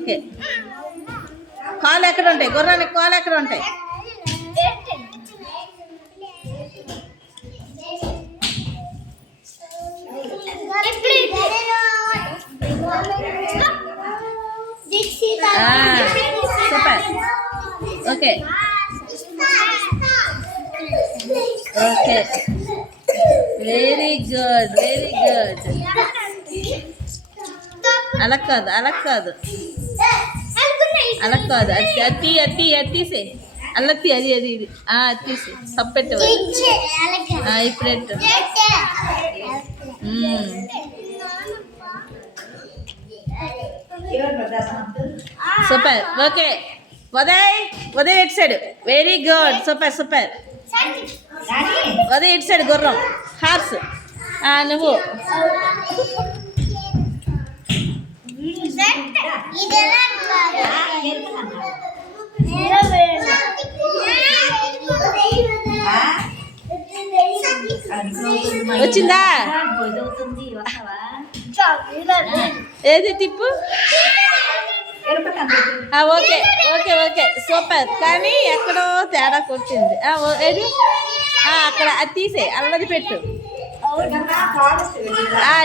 Okay. కాళ్ళు ఎక్కడ ఉంటాయి? గుర్రానికి కాళ్ళు ఎక్కడ ఉంటాయి? Super. Okay okay, very good very good. అలా కాదు అలా కాదు అలా కాదు, అత్తి అత్తి అత్తీసే అల్లత్తి, అది అది ఇది అత్తీసే తప్పెట్టు ఇప్పుడెట్టు. సూపర్. ఓకే, ఉదయ్ ఉదయ్ ఇటు side. Very good, super super. Uday ఇటు సైడ్, గుర్రం హార్స్. నువ్వు వచ్చిందా? ఏది తిప్పు. Okay okay okay, super. కానీ ఎక్కడో తేడా కొట్టింది. ఏది అక్కడ అది తీసే, అల్లది పెట్టు.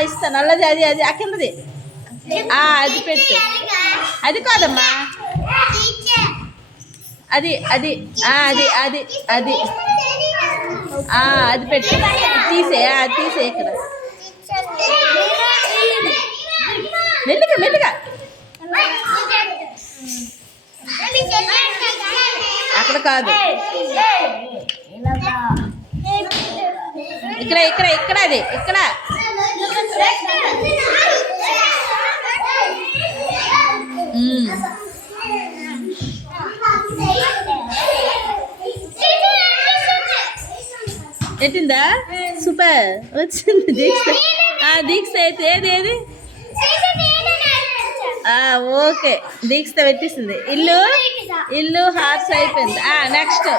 ఇస్తాను, అల్లది అది అది కిందది అది పెట్టు. అది కాదమ్మా, అది అది అది అది అది అది పెట్టు. తీసే తీసే ఇక్కడ. మెల్లిగా మెల్లిగా, అక్కడ కాదు, ఇక్కడ ఇక్కడ ఇక్కడ, అది ఇక్కడ. ఎట్టిందా? సూపర్, వచ్చింది. దీక్ష దీక్ష అయితే ఏది ఏది? ఓకే, దీక్ష పెట్టిస్తుంది. ఇల్లు ఇల్లు హార్స్ అయిపోయింది. నెక్స్ట్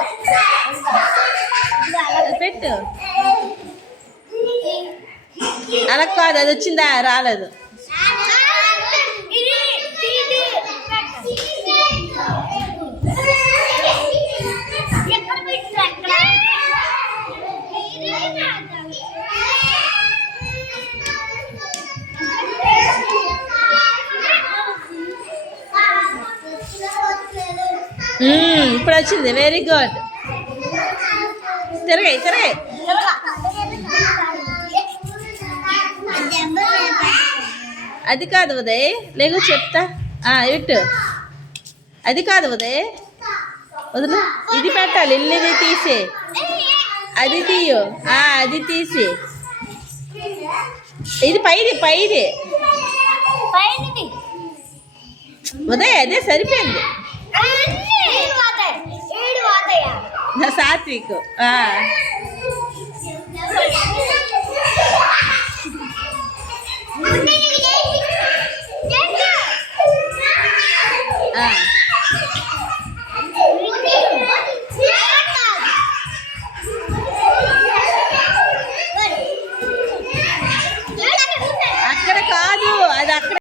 పెట్టు. అలా కాదు, అది వచ్చిందా? రాలేదు. ఇప్పుడు వచ్చింది. Very good. తిరగాయి తిరగాయి. అది కాదు ఉదయ్, లేకు చెప్తా. ఇటు అది కాదు ఉదయ్, వదులు. ఇది పెట్టాలి, ఇల్లుది తీసే. అది తీయు, అది తీసి. ఇది పైది పైది ఉదయ్, అదే సరిపోయింది. సాత్విక్.